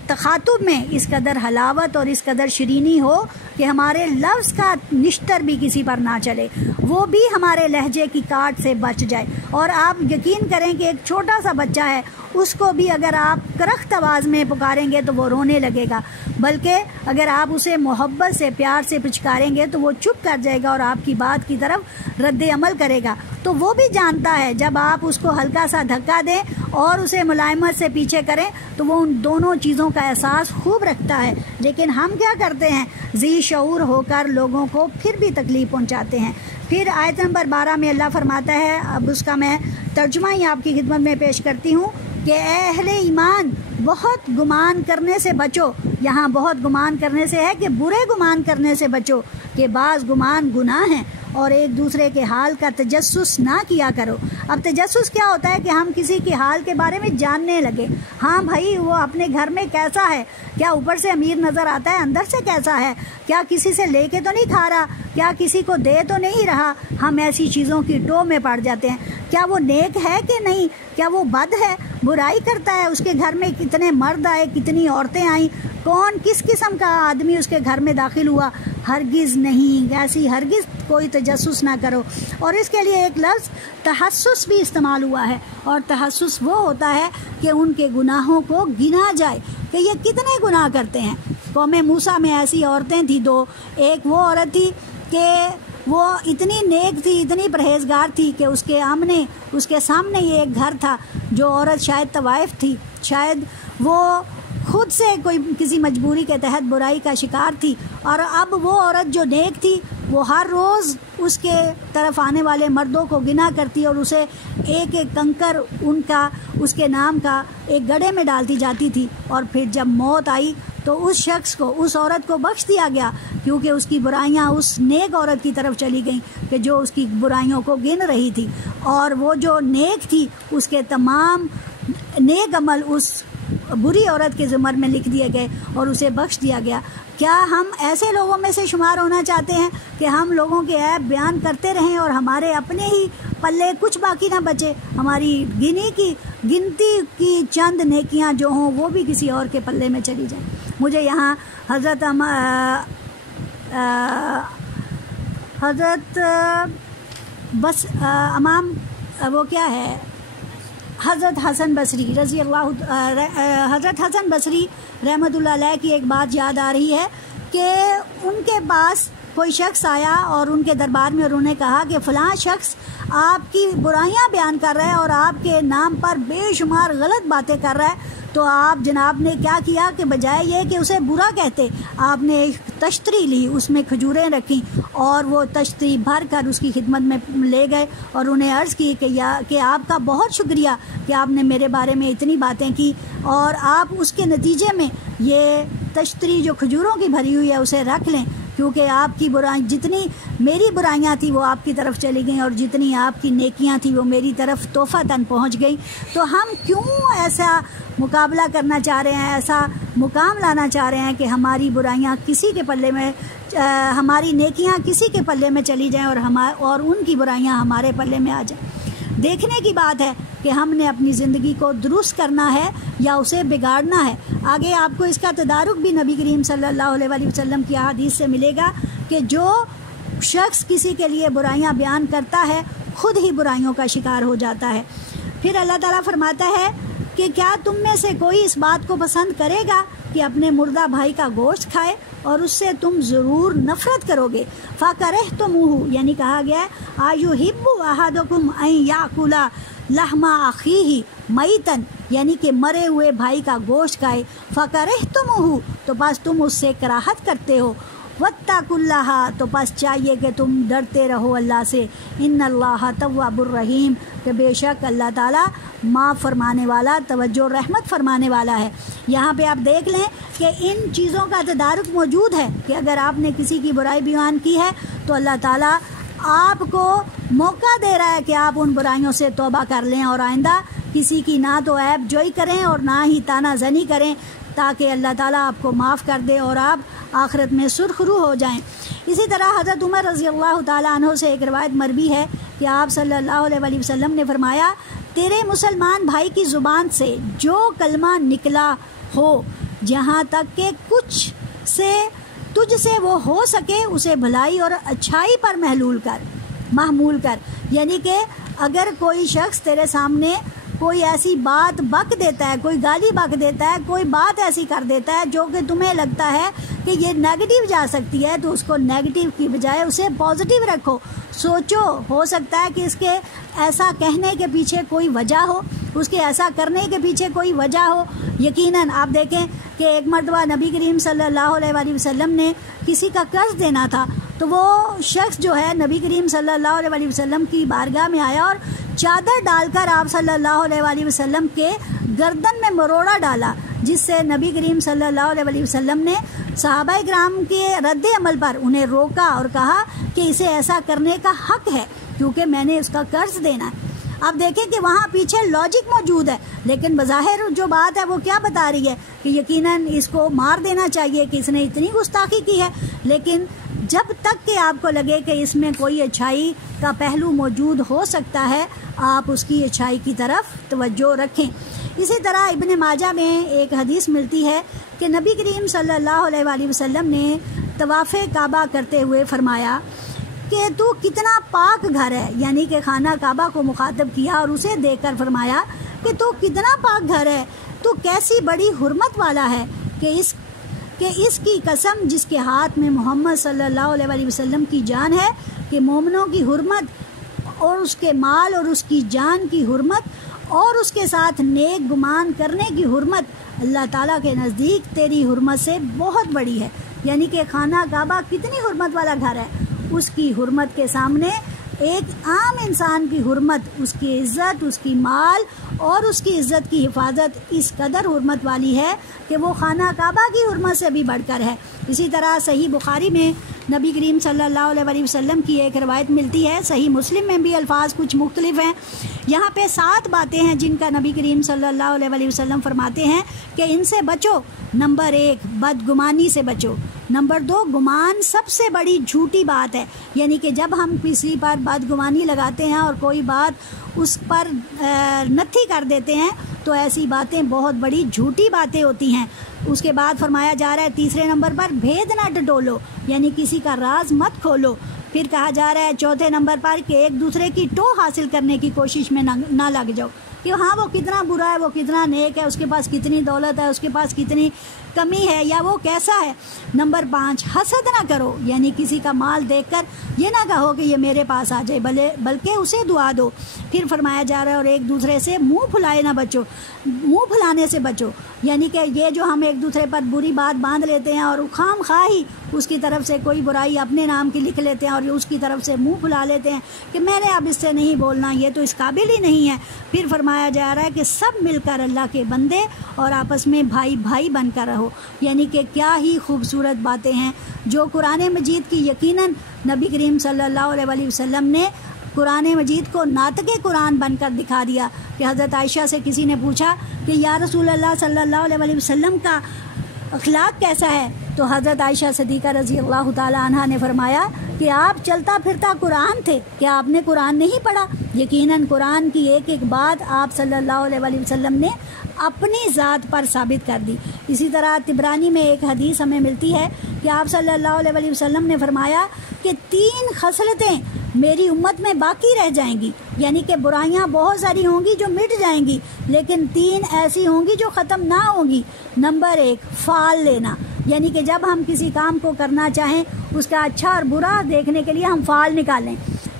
تخاطب میں اس قدر حلاوت اور اس قدر شرینی ہو کہ ہمارے لفظ کا نشتر بھی کسی پر نہ چلے، وہ بھی ہمارے لہجے کی کاٹ سے بچ جائے۔ اور آپ یقین کریں کہ ایک چھوٹا سا بچہ ہے، اس کو بھی اگر آپ کرخت آواز میں پکاریں گے تو وہ رونے لگے گا، بلکہ اگر آپ اسے محبت سے، پیار سے پچکاریں گے تو وہ چپ کر جائے گا اور آپ کی بات کی طرف رد عمل کرے گا۔ تو وہ بھی جانتا ہے جب آپ اس کو ہلکا سا دھکا دیں اور اسے ملائمت سے پیچھے کریں تو وہ ان دونوں چیزوں کا احساس خوب رکھتا ہے۔ لیکن ہم کیا کرتے ہیں؟ ذی شعور ہو کر لوگوں کو پھر بھی تکلیف پہنچاتے ہیں۔ پھر آیت نمبر 12 میں اللہ فرماتا ہے، اب اس کا میں ترجمہ ہی آپ کی خدمت میں پیش کرتی ہوں کہ اے اہل ایمان بہت گمان کرنے سے بچو۔ یہاں بہت گمان کرنے سے ہے کہ برے گمان کرنے سے بچو، کہ بعض گمان گناہ ہیں، اور ایک دوسرے کے حال کا تجسس نہ کیا کرو۔ اب تجسس کیا ہوتا ہے کہ ہم کسی کے حال کے بارے میں جاننے لگے، ہاں بھائی وہ اپنے گھر میں کیسا ہے، کیا اوپر سے امیر نظر آتا ہے، اندر سے کیسا ہے، کیا کسی سے لے کے تو نہیں کھا رہا، کیا کسی کو دے تو نہیں رہا۔ ہم ایسی چیزوں کی ٹو میں پڑ جاتے ہیں، کیا وہ نیک ہے کہ نہیں، کیا وہ بد ہے، برائی کرتا ہے، اس کے گھر میں کتنے مرد آئے، کتنی عورتیں آئیں، کون کس قسم کا آدمی اس کے گھر میں داخل ہوا۔ ہرگز نہیں، ایسی ہرگز کوئی تجسس نہ کرو۔ اور اس کے لیے ایک لفظ تحسس بھی استعمال ہوا ہے، اور تحسس وہ ہوتا ہے کہ ان کے گناہوں کو گنا جائے کہ یہ کتنے گناہ کرتے ہیں۔ قوم موسیٰ میں ایسی عورتیں تھیں دو، ایک وہ عورت تھی کہ وہ اتنی نیک تھی، اتنی پرہیزگار تھی کہ اس کے سامنے یہ ایک گھر تھا، جو عورت شاید طوائف تھی، شاید وہ خود سے کوئی کسی مجبوری کے تحت برائی کا شکار تھی، اور اب وہ عورت جو نیک تھی وہ ہر روز اس کے طرف آنے والے مردوں کو گنا کرتی اور اسے ایک ایک کنکر ان کا، اس کے نام کا ایک گڑھے میں ڈالتی جاتی تھی، اور پھر جب موت آئی تو اس شخص کو، اس عورت کو بخش دیا گیا، کیونکہ اس کی برائیاں اس نیک عورت کی طرف چلی گئیں کہ جو اس کی برائیوں کو گن رہی تھی، اور وہ جو نیک تھی اس کے تمام نیک عمل اس بری عورت کے زمر میں لکھ دیے گئے اور اسے بخش دیا گیا۔ کیا ہم ایسے لوگوں میں سے شمار ہونا چاہتے ہیں کہ ہم لوگوں کے عیب بیان کرتے رہیں اور ہمارے اپنے ہی پلے کچھ باقی نہ بچے، ہماری گنتی کی چند نیکیاں جو ہوں وہ بھی کسی اور کے پلے میں چلی جائیں؟ مجھے یہاں حضرت بس امام وہ کیا ہے، حضرت حسن بصری رضی اللہ، حضرت حسن بصری رحمۃ اللہ علیہ کی ایک بات یاد آ رہی ہے کہ ان کے پاس کوئی شخص آیا اور ان کے دربار میں، اور انہوں نے کہا کہ فلاں شخص آپ کی برائیاں بیان کر رہا ہے اور آپ کے نام پر بے شمار غلط باتیں کر رہا ہے۔ تو آپ جناب نے کیا کیا کہ بجائے یہ کہ اسے برا کہتے، آپ نے ایک تشتری لی، اس میں کھجوریں رکھیں اور وہ تشتری بھر کر اس کی خدمت میں لے گئے اور انہیں عرض کی کہ آپ کا بہت شکریہ کہ آپ نے میرے بارے میں اتنی باتیں کی، اور آپ اس کے نتیجے میں یہ تشتری جو کھجوروں کی بھری ہوئی ہے اسے رکھ لیں، کیونکہ آپ کی برائی جتنی میری برائیاں تھیں وہ آپ کی طرف چلی گئیں اور جتنی آپ کی نیکیاں تھیں وہ میری طرف توفتاً پہنچ گئیں. تو ہم کیوں ایسا مقابلہ کرنا چاہ رہے ہیں, ایسا مقام لانا چاہ رہے ہیں کہ ہماری برائیاں کسی کے پلے میں, ہماری نیکیاں کسی کے پلے میں چلی جائیں اور ان کی برائیاں ہمارے پلے میں آ جائیں. دیکھنے کی بات ہے کہ ہم نے اپنی زندگی کو درست کرنا ہے یا اسے بگاڑنا ہے. آگے آپ کو اس کا تدارک بھی نبی کریم صلی اللہ علیہ وسلم کی احادیث سے ملے گا کہ جو شخص کسی کے لیے برائیاں بیان کرتا ہے خود ہی برائیوں کا شکار ہو جاتا ہے. پھر اللہ تعالیٰ فرماتا ہے کہ کیا تم میں سے کوئی اس بات کو پسند کرے گا کہ اپنے مردہ بھائی کا گوشت کھائے اور اس سے تم ضرور نفرت کرو گے. فَكَرِهْتُمُوهُ یعنی کہا گیا ہے أَيُحِبُّ أَحَدُكُمْ أَن يَأْكُلَ لَحْمَ أَخِيهِ مَيْتًا یعنی کہ مرے ہوئے بھائی کا گوشت کھائے. فَكَرِهْتُمُوهُ تو بس تم اس سے کراہت کرتے ہو. وَاتَّقُوا اللَّهَ تو بس چاہیے کہ تم ڈرتے رہو اللہ سے. إِنَّ اللَّهَ تَوَّابٌ رَحِيمٌ کہ بے شک اللہ تعالیٰ معاف فرمانے والا, توجہ رحمت فرمانے والا ہے. یہاں پہ آپ دیکھ لیں کہ ان چیزوں کا تدارک موجود ہے کہ اگر آپ نے کسی کی برائی بیان کی ہے تو اللہ تعالیٰ آپ کو موقع دے رہا ہے کہ آپ ان برائیوں سے توبہ کر لیں اور آئندہ کسی کی نہ تو عیب جوئی کریں اور نہ ہی طعنہ زنی کریں, تاکہ اللہ تعالیٰ آپ کو معاف کر دے اور آپ آخرت میں سرخرو ہو جائیں. اسی طرح حضرت عمر رضی اللہ تعالیٰ عنہ سے ایک روایت مروی ہے کہ آپ صلی اللہ علیہ وسلم نے فرمایا تیرے مسلمان بھائی کی زبان سے جو کلمہ نکلا ہو جہاں تک کہ کچھ سے تجھ سے وہ ہو سکے اسے بھلائی اور اچھائی پر محمول کر. یعنی کہ اگر کوئی شخص تیرے سامنے کوئی ایسی بات بک دیتا ہے, کوئی گالی بک دیتا ہے, کوئی بات ایسی کر دیتا ہے جو کہ تمہیں لگتا ہے کہ یہ نیگیٹو جا سکتی ہے, تو اس کو نیگیٹو کی بجائے اسے پازیٹیو رکھو. سوچو, ہو سکتا ہے کہ اس کے ایسا کہنے کے پیچھے کوئی وجہ ہو, اس کے ایسا کرنے کے پیچھے کوئی وجہ ہو. یقیناً آپ دیکھیں کہ ایک مرتبہ نبی کریم صلی اللہ علیہ وسلم نے کسی کا قرض دینا تھا, تو وہ شخص جو ہے نبی کریم صلی اللہ علیہ وسلم کی بارگاہ میں آیا اور چادر ڈال کر آپ صلی اللہ علیہ وسلم کے گردن میں مروڑا ڈالا, جس سے نبی کریم صلی اللہ علیہ وسلم نے صحابہ کرام کے رد عمل پر انہیں روکا اور کہا کہ اسے ایسا کرنے کا حق ہے کیونکہ میں نے اس کا قرض دینا ہے. آپ دیکھیں کہ وہاں پیچھے لاجک موجود ہے, لیکن بظاہر جو بات ہے وہ کیا بتا رہی ہے کہ یقیناً اس کو مار دینا چاہیے کہ اس نے اتنی گستاخی کی ہے. لیکن جب تک کہ آپ کو لگے کہ اس میں کوئی اچھائی کا پہلو موجود ہو سکتا ہے, آپ اس کی اچھائی کی طرف توجہ رکھیں. اسی طرح ابن ماجہ میں ایک حدیث ملتی ہے کہ نبی کریم صلی اللہ علیہ وسلم نے طواف کعبہ کرتے ہوئے فرمایا کہ تو کتنا پاک گھر ہے, یعنی کہ خانہ کعبہ کو مخاطب کیا اور اسے دیکھ کر فرمایا کہ تو کتنا پاک گھر ہے, تو کیسی بڑی حرمت والا ہے کہ اس کی قسم جس کے ہاتھ میں محمد صلی اللہ علیہ وسلم کی جان ہے کہ مومنوں کی حرمت اور اس کے مال اور اس کی جان کی حرمت اور اس کے ساتھ نیک گمان کرنے کی حرمت اللہ تعالیٰ کے نزدیک تیری حرمت سے بہت بڑی ہے. یعنی کہ خانہ کعبہ کتنی حرمت والا گھر ہے, اس کی حرمت کے سامنے ایک عام انسان کی حرمت, اس کی عزت, اس کی مال اور اس کی عزت کی حفاظت اس قدر حرمت والی ہے کہ وہ خانہ کعبہ کی حرمت سے بھی بڑھ کر ہے. اسی طرح صحیح بخاری میں نبی کریم صلی اللہ علیہ وسلم کی ایک روایت ملتی ہے, صحیح مسلم میں بھی الفاظ کچھ مختلف ہیں. یہاں پہ 7 باتیں ہیں جن کا نبی کریم صلی اللہ علیہ وسلم فرماتے ہیں کہ ان سے بچو. نمبر 1 بدگمانی سے بچو. نمبر 2 گمان سب سے بڑی جھوٹی بات ہے, یعنی کہ جب ہم کسی پر بدگمانی لگاتے ہیں اور کوئی بات اس پر نتھی کر دیتے ہیں تو ایسی باتیں بہت بڑی جھوٹی باتیں ہوتی ہیں. اس کے بعد فرمایا جا رہا ہے تیسرے نمبر پر بھید نہ ٹٹولو, یعنی کسی کا راز مت کھولو. پھر کہا جا رہا ہے چوتھے نمبر پر کہ ایک دوسرے کی ٹو حاصل کرنے کی کوشش میں نہ لگ جاؤ کہ ہاں وہ کتنا برا ہے, وہ کتنا نیک ہے, اس کے پاس کتنی دولت ہے, اس کے پاس کتنی کمی ہے یا وہ کیسا ہے. نمبر 5 حسد نہ کرو, یعنی کسی کا مال دیکھ کر یہ نہ کہو کہ یہ میرے پاس آ جائے, بلکہ اسے دعا دو. پھر فرمایا جا رہا ہے اور ایک دوسرے سے منہ پھلانے سے بچو. یعنی کہ یہ جو ہم ایک دوسرے پر بری بات باندھ لیتے ہیں اور خام خواہ ہی اس کی طرف سے کوئی برائی اپنے نام کی لکھ لیتے ہیں اور اس کی طرف سے منہ پھلا لیتے ہیں کہ میں نے اب اس سے نہیں بولنا، یہ تو اس قابل ہی نہیں ہے۔ پھر فرمایا جا رہا ہے کہ سب مل کر اللہ کے بندے اور آپس میں بھائی بھائی بن کر رہو، یعنی کہ کیا ہی خوبصورت باتیں ہیں جو قرآن مجید کی یقیناً نبی کریم صلی اللہ علیہ وسلم نے قرآن مجید کو ناطق قرآن بن کر دکھا دیا کہ حضرت عائشہ سے کسی نے پوچھا کہ یا رسول اللہ صلی اللہ علیہ وسلم کا اخلاق کیسا ہے، تو حضرت عائشہ صدیقہ رضی اللہ تعالی عنہا نے فرمایا کہ آپ چلتا پھرتا قرآن تھے، کیا آپ نے قرآن نہیں پڑھا؟ یقیناً قرآن کی ایک ایک بات آپ صلی اللہ علیہ وسلم نے اپنی ذات پر ثابت کر دی۔ اسی طرح طبرانی میں ایک حدیث ہمیں ملتی ہے کہ آپ صلی اللہ علیہ وسلم نے فرمایا کہ 3 خصلتیں میری امت میں باقی رہ جائیں گی، یعنی کہ برائیاں بہت ساری ہوں گی جو مٹ جائیں گی، لیکن 3 ایسی ہوں گی جو ختم نہ ہوں گی۔ نمبر 1 فال لینا، یعنی کہ جب ہم کسی کام کو کرنا چاہیں اس کا اچھا اور برا دیکھنے کے لیے ہم فال نکالیں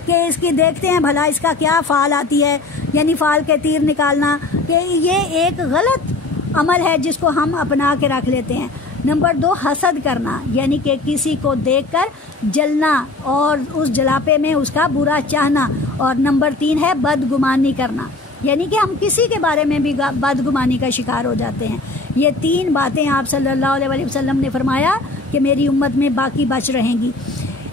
کہ اس کی دیکھتے ہیں بھلا اس کا کیا فال آتی ہے، یعنی فال کے تیر نکالنا، کہ یہ ایک غلط عمل ہے جس کو ہم اپنا کے رکھ لیتے ہیں۔ نمبر 2 حسد کرنا، یعنی کہ کسی کو دیکھ کر جلنا اور اس جلاپے میں اس کا برا چاہنا۔ اور نمبر 3 ہے بدگمانی کرنا، یعنی کہ ہم کسی کے بارے میں بھی بدگمانی کا شکار ہو جاتے ہیں۔ یہ 3 باتیں آپ صلی اللہ علیہ وسلم نے فرمایا کہ میری امت میں باقی بچ رہیں گی۔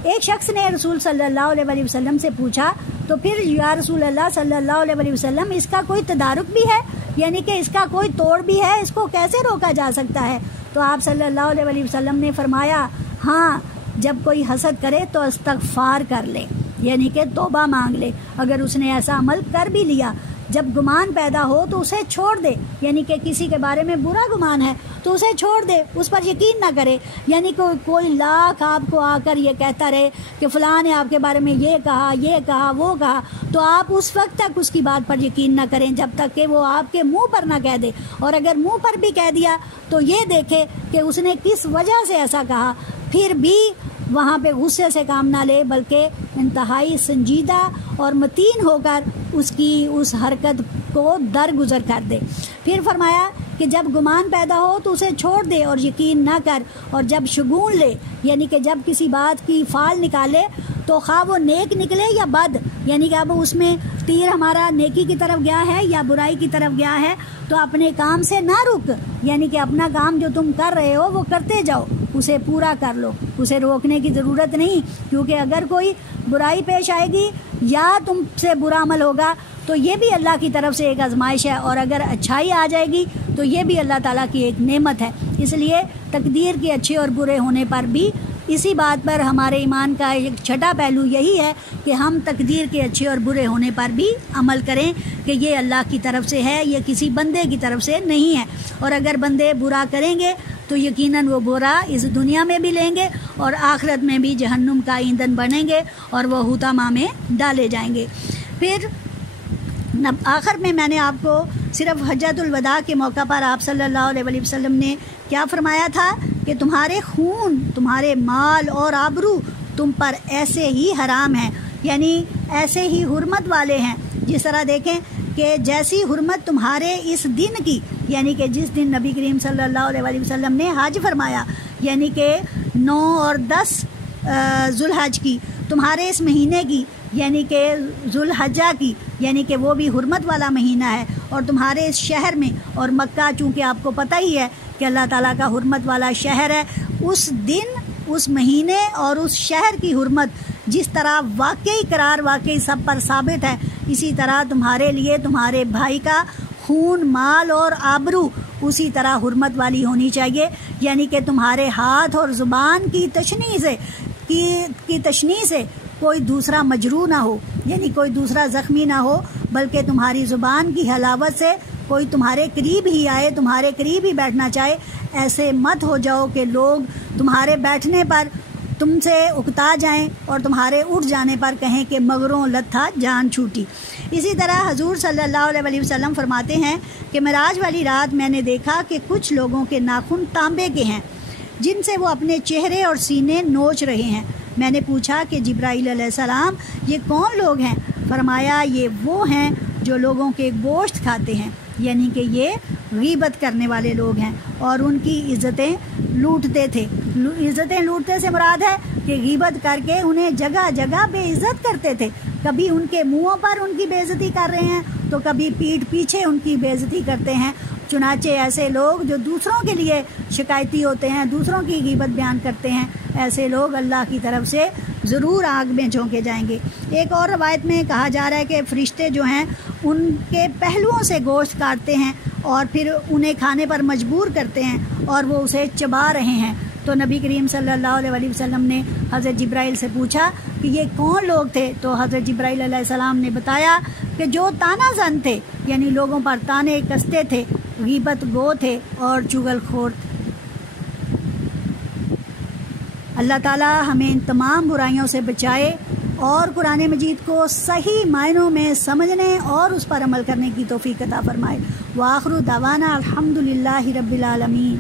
ایک شخص نے رسول صلی اللہ علیہ وسلم سے پوچھا تو پھر یا رسول اللہ صلی اللہ علیہ وسلم اس کا کوئی تدارک بھی ہے، یعنی کہ اس کا کوئی توڑ بھی ہے، اس کو کیسے روکا جا سکتا ہے؟ تو آپ صلی اللہ علیہ وسلم نے فرمایا ہاں، جب کوئی حسد کرے تو استغفار کر لے، یعنی کہ توبہ مانگ لے۔ اگر اس نے ایسا عمل کر بھی لیا، جب گمان پیدا ہو تو اسے چھوڑ دے، یعنی کہ کسی کے بارے میں برا گمان ہے تو اسے چھوڑ دے، اس پر یقین نہ کرے۔ یعنی کہ کوئی لاکھ آپ کو آ کر یہ کہتا رہے کہ فلاں نے آپ کے بارے میں یہ کہا وہ کہا، تو آپ اس وقت تک اس کی بات پر یقین نہ کریں جب تک کہ وہ آپ کے منہ پر نہ کہہ دے، اور اگر منہ پر بھی کہہ دیا تو یہ دیکھے کہ اس نے کس وجہ سے ایسا کہا، پھر بھی وہاں پہ غصے سے کام نہ لے بلکہ انتہائی سنجیدہ اور متین ہو کر اس کی اس حرکت کو درگزر کر دے۔ پھر فرمایا کہ جب گمان پیدا ہو تو اسے چھوڑ دے اور یقین نہ کر، اور جب شگون لے، یعنی کہ جب کسی بات کی فال نکالے تو خواہ وہ نیک نکلے یا بد، یعنی کہ اب اس میں تیر ہمارا نیکی کی طرف گیا ہے یا برائی کی طرف گیا ہے، تو اپنے کام سے نہ رک، یعنی کہ اپنا کام جو تم کر رہے ہو وہ کرتے جاؤ، اسے پورا کر لو، اسے روکنے کی ضرورت نہیں، کیونکہ اگر کوئی برائی پیش آئے گی یا تم سے برا عمل ہوگا تو یہ بھی اللہ کی طرف سے ایک آزمائش ہے، اور اگر اچھائی آ جائے گی تو یہ بھی اللہ تعالیٰ کی ایک نعمت ہے۔ اس لیے تقدیر کے اچھے اور برے ہونے پر بھی اسی بات پر ہمارے ایمان کا ایک چھٹا پہلو یہی ہے کہ ہم تقدیر کے اچھے اور برے ہونے پر بھی عمل کریں کہ یہ اللہ کی طرف سے ہے، یہ کسی بندے کی طرف سے نہیں ہے۔ اور اگر بندے برا کریں گے تو یقیناً وہ برا اس دنیا میں بھی لیں گے اور آخرت میں بھی جہنم کا ایندھن بنیں گے اور وہ حطمہ میں ڈالے جائیں گے۔ پھر آخر میں نے آپ کو صرف حجۃ الوداع کے موقع پر آپ صلی اللہ علیہ وسلم نے کیا فرمایا تھا کہ تمہارے خون، تمہارے مال اور آبرو تم پر ایسے ہی حرام ہیں، یعنی ایسے ہی حرمت والے ہیں، جس طرح دیکھیں کہ جیسی حرمت تمہارے اس دن کی، یعنی کہ جس دن نبی کریم صلی اللہ علیہ وسلم نے حج فرمایا، یعنی کہ 9 اور 10 ذوالحج کی، تمہارے اس مہینے کی یعنی کہ ذوالحجہ کی، یعنی کہ وہ بھی حرمت والا مہینہ ہے، اور تمہارے اس شہر میں، اور مکہ چونکہ آپ کو پتہ ہی ہے کہ اللہ تعالیٰ کا حرمت والا شہر ہے، اس دن، اس مہینے اور اس شہر کی حرمت جس طرح واقعی سب پر ثابت ہے، اسی طرح تمہارے لیے تمہارے بھائی کا خون، مال اور آبرو اسی طرح حرمت والی ہونی چاہیے، یعنی کہ تمہارے ہاتھ اور زبان کی تشنیع سے کوئی دوسرا مجروح نہ ہو، یعنی کوئی دوسرا زخمی نہ ہو، بلکہ تمہاری زبان کی حلاوت سے کوئی تمہارے قریب ہی آئے، تمہارے قریب ہی بیٹھنا چاہے۔ ایسے مت ہو جاؤ کہ لوگ تمہارے بیٹھنے پر تم سے اکتا جائیں اور تمہارے اٹھ جانے پر کہیں کہ مگروں لتھا جان چھوٹی۔ اسی طرح حضور صلی اللہ علیہ وسلم فرماتے ہیں کہ معراج والی رات میں نے دیکھا کہ کچھ لوگوں کے ناخن تانبے کے ہیں جن سے وہ اپنے چہرے اور سینے نوچ رہے ہیں۔ میں نے پوچھا کہ جبرائیل علیہ السلام یہ کون لوگ ہیں؟ فرمایا یہ وہ ہیں جو لوگوں کے گوشت کھاتے ہیں، یعنی کہ یہ غیبت کرنے والے لوگ ہیں اور ان کی عزتیں لوٹتے تھے۔ عزتیں لوٹتے سے مراد ہے کہ غیبت کر کے انہیں جگہ جگہ بے عزت کرتے تھے، کبھی ان کے منہوں پر ان کی بے عزتی کر رہے ہیں تو کبھی پیٹھ پیچھے ان کی بے عزتی کرتے ہیں۔ چنانچہ ایسے لوگ جو دوسروں کے لیے شکایتی ہوتے ہیں، دوسروں کی غیبت بیان کرتے ہیں، ایسے لوگ اللہ کی طرف سے ضرور آگ میں جھونکے جائیں گے۔ ایک اور روایت میں کہا جا رہا ہے کہ فرشتے جو ہیں ان کے پہلوؤں سے گوشت کاٹتے ہیں اور پھر انہیں کھانے پر مجبور کرتے ہیں اور وہ اسے چبا رہے ہیں۔ تو نبی کریم صلی اللہ علیہ وسلم نے حضرت جبرائیل سے پوچھا کہ یہ کون لوگ تھے؟ تو حضرت جبرائیل علیہ السلام نے بتایا کہ جو طعنہ زن تھے، یعنی لوگوں پر طعنے کستے تھے، غیبت گو تھے اور چغل خور تھے۔ اللہ تعالی ہمیں ان تمام برائیوں سے بچائے اور قرآن مجید کو صحیح معنوں میں سمجھنے اور اس پر عمل کرنے کی توفیق عطا فرمائے۔ وآخر دعوانا الحمدللہ رب العالمین۔